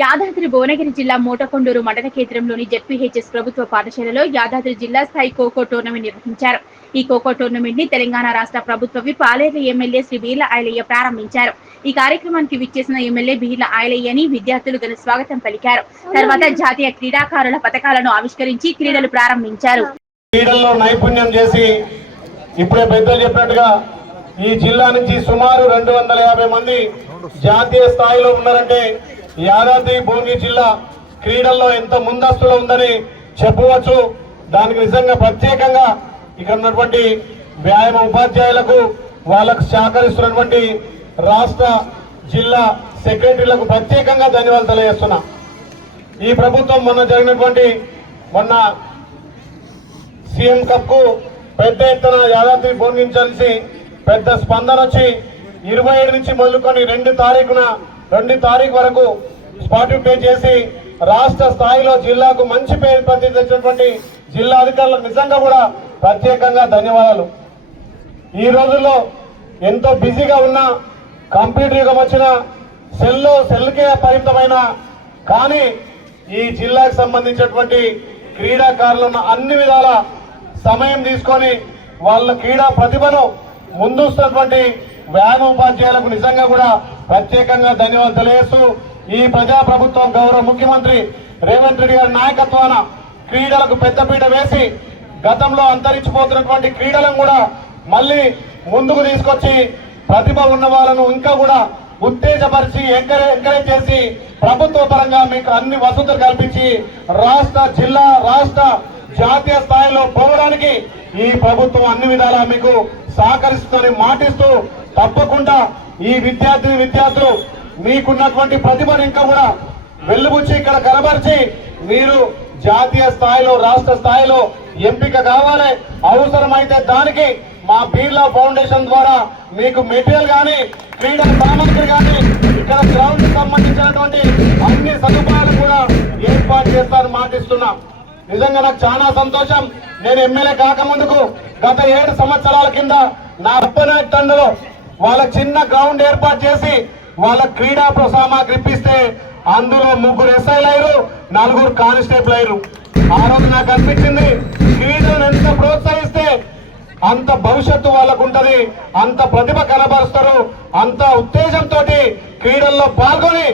యాదాద్రి భువనగిరి జిల్లా మోటకొండూరు మండల కేంద్రంలోని జెడ్పీహెచ్ఎస్ ప్రభుత్వ పాఠశాలలో యాదాద్రి జిల్లా స్థాయి ఖోఖో టోర్నమెంట్ నిర్వహించారు. ఈ ఖోఖో టోర్నమెంట్ ని తెలంగాణ రాష్ట్ర ప్రభుత్వ విప్ పాలేరు ఎమ్మెల్యే శ్రీ బీర్ల ఐలయ్య ప్రారంభించారు. ఈ కార్యక్రమానికి విచ్చేసిన ఎమ్మెల్యే బీర్ల ఐలయ్యని విద్యార్థులు ఘన స్వాగతం పలికారు. తర్వాత జాతీయ క్రీడాకారుల పథకాలను ఆవిష్కరించి క్రీడలు ప్రారంభించారు. క్రీడల్లో నైపుణ్యం చేసి ఇప్పుడే పెద్దలు చెప్పినట్టుగా ఈ జిల్లా నుంచి సుమారు 250 మంది జాతీయ స్థాయిలో ఉన్నారంటే యాదాద్రి భువనగిరి జిల్లా క్రీడల్లో ఎంత ముందస్తులో ఉందని చెప్పవచ్చు. దానికి నిజంగా ప్రత్యేకంగా ఇక్కడ ఉన్నటువంటి వ్యాయామ ఉపాధ్యాయులకు వాళ్ళకు సహకరిస్తున్నటువంటి రాష్ట్ర జిల్లా సెక్రటరీలకు ప్రత్యేకంగా ధన్యవాదాలు తెలియజేస్తున్నా. ఈ ప్రభుత్వం మొన్న సీఎం కప్ కు పెద్ద ఎత్తున యాదాద్రి భువనగిరి పెద్ద స్పందన వచ్చి 27 నుంచి మొదలుకొని 2 తారీఖు వరకు పార్టిసిపేట్ చేసి రాష్ట్ర స్థాయిలో జిల్లాకు మంచి పేరు ప్రతిష్ఠించినటువంటి జిల్లా అధికారులకు నిజంగా కూడా ప్రత్యేకంగా ధన్యవాదాలు. ఈ రోజుల్లో ఎంతో బిజీగా ఉన్న కంప్యూటర్ యుగం వచ్చిన సెల్కే పరిమితమైన కానీ ఈ జిల్లాకు సంబంధించినటువంటి క్రీడాకారులను అన్ని విధాల సమయం తీసుకొని వాళ్ళ క్రీడా ప్రతిభను ముందుస్తున్నటువంటి వ్యాయామ ఉపాధ్యాయులకు నిజంగా కూడా ప్రత్యేకంగా ధన్యవాదాలు తెలియజేస్తూ ఈ ప్రజాప్రభుత్వం గౌరవ ముఖ్యమంత్రి రేవంత్ రెడ్డి గారి నాయకత్వాన క్రీడలకు పెద్దపీట వేసి గతంలో అంతరించిపోతున్నటువంటి క్రీడలను కూడా మళ్ళీ ముందుకు తీసుకొచ్చి ప్రతిభ ఉన్న వాళ్ళను ఇంకా కూడా ఉత్తేజపరిచి ఎంకరేజ్ చేసి ప్రభుత్వ పరంగా మీకు అన్ని వసతులు కల్పించి రాష్ట్ర జిల్లా రాష్ట్ర జాతీయ స్థాయిలో పోవడానికి ఈ ప్రభుత్వం అన్ని విధాలా మీకు సహకరిస్తుందని మాటిస్తూ తప్పకుండా ఈ విద్యార్థులు మీకున్నటువంటి ప్రతిభను ఇంకా కూడా వెలుబుచ్చి ఇక్కడ కనబరిచి మీరు జాతీయ స్థాయిలో రాష్ట్ర స్థాయిలో ఎంపిక కావాలి. అవసరమైతే దానికి మా బీర్లా ఫౌండేషన్ ద్వారా మీకు మెటీరియల్ కానీ క్రీడా సామగ్రి కానీ ఇక్కడ గ్రౌండ్ సంబంధించినటువంటి అన్ని సదుపాయాలు కూడా ఏర్పాటు చేస్తారని మాటిస్తున్నా. నిజంగా నాకు చాలా సంతోషం. నేను ఎమ్మెల్యే కాకముందుకు గత 7 సంవత్సరాల కింద నా అప్పనాయక్ తండలో వాళ్ళ చిన్న గ్రౌండ్ ఏర్పాటు చేసి వాళ్ళ క్రీడా సామాగ్రి ఇప్పిస్తే అందులో 3 ఎస్ఐలు అయ్యారు, 4 కానిస్టేబుల్ అయ్యారు. ఆ రోజు నాకు అనిపించింది క్రీడలను ఎంత ప్రోత్సహిస్తే అంత భవిష్యత్తు వాళ్ళకు ఉంటది, అంత ప్రతిభ కనబరుస్తారు, అంత ఉత్తేజంతో క్రీడల్లో పాల్గొని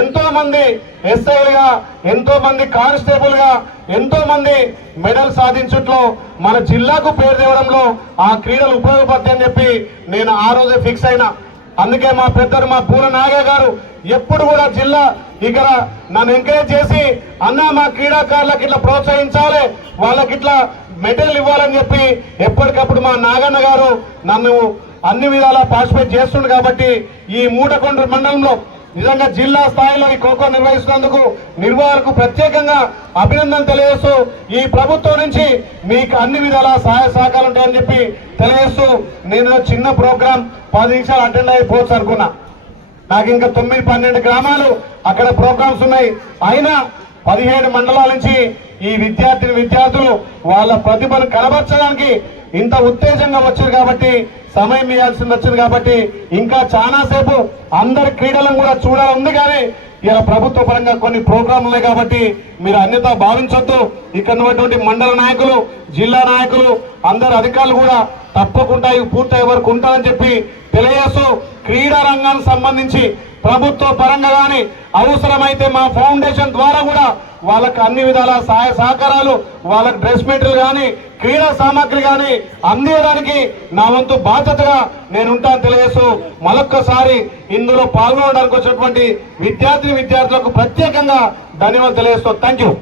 ఎంతో మంది ఎస్ఐలుగా ఎంతో మంది కానిస్టేబుల్ గా ఎంతో మంది మెడల్ సాధించట్లో మన జిల్లాకు పేరు తేవడంలో ఆ క్రీడలు ఉపయోగపడతాయని చెప్పి నేను ఆ రోజే ఫిక్స్ అయినా. అందుకే మా పెద్దలు మా పూల నాగయ్య గారు ఎప్పుడు కూడా జిల్లా ఇక్కడ నన్ను ఎంకరేజ్ చేసి అన్న మా క్రీడాకారులకు ఇట్లా ప్రోత్సహించాలి, వాళ్ళకి ఇట్లా మెడల్ ఇవ్వాలని చెప్పి ఎప్పటికప్పుడు మా నాగన్న గారు నన్ను అన్ని విధాలా పార్టిసిపేట్ చేస్తుండే. కాబట్టి ఈ మూటకొండూరు మండలంలో నిజంగా జిల్లా స్థాయిలో ఈ ఖోఖో నిర్వహిస్తున్నందుకు నిర్వాహకులకు ప్రత్యేకంగా అభినందన తెలియజేస్తూ ఈ ప్రభుత్వం నుంచి మీకు అన్ని విధాల సహాయ సహకారాలు ఉంటాయని చెప్పి తెలియజేస్తూ నేను చిన్న ప్రోగ్రాం 10 నిమిషాలు అటెండ్ అయిపోవచ్చు అనుకున్నా. నాకు ఇంకా 9-12 గ్రామాలు అక్కడ ప్రోగ్రామ్స్ ఉన్నాయి. అయినా 17 మండలాల నుంచి ఈ విద్యార్థులు వాళ్ళ ప్రతిభను కనబరచడానికి ఇంత ఉత్తేజంగా వచ్చారు కాబట్టి సమయం ఇవ్వాల్సింది వచ్చింది కాబట్టి ఇంకా చాలా సేపు అందరి క్రీడలను కూడా చూడాలి. కానీ ఇలా ప్రభుత్వ పరంగా కొన్ని ప్రోగ్రాంలు ఉన్నాయి కాబట్టి మీరు అన్యత భావించొద్దు. ఇక్కడ ఉన్నటువంటి మండల నాయకులు జిల్లా నాయకులు అందరు అధికారులు కూడా తప్పకుండా పూర్తయ్యే వరకు ఉంటారని చెప్పి తెలియజేస్తూ క్రీడా రంగానికి సంబంధించి ప్రభుత్వ పరంగా కానీ అవసరమైతే మా ఫౌండేషన్ ద్వారా కూడా వాళ్ళకి అన్ని విధాల సహాయ సహకారాలు వాళ్ళకి డ్రెస్ మెటీరియల్ కానీ క్రీడా సామాగ్రి కానీ అందించడానికి నా వంతు బాధ్యతగా నేను ఉంటాను తెలియజేస్తూ మరొక్కసారి ఇందులో పాల్గొనడానికి వచ్చినటువంటి విద్యార్థులకు ప్రత్యేకంగా ధన్యవాదాలు తెలియజేస్తూ థ్యాంక్ యూ.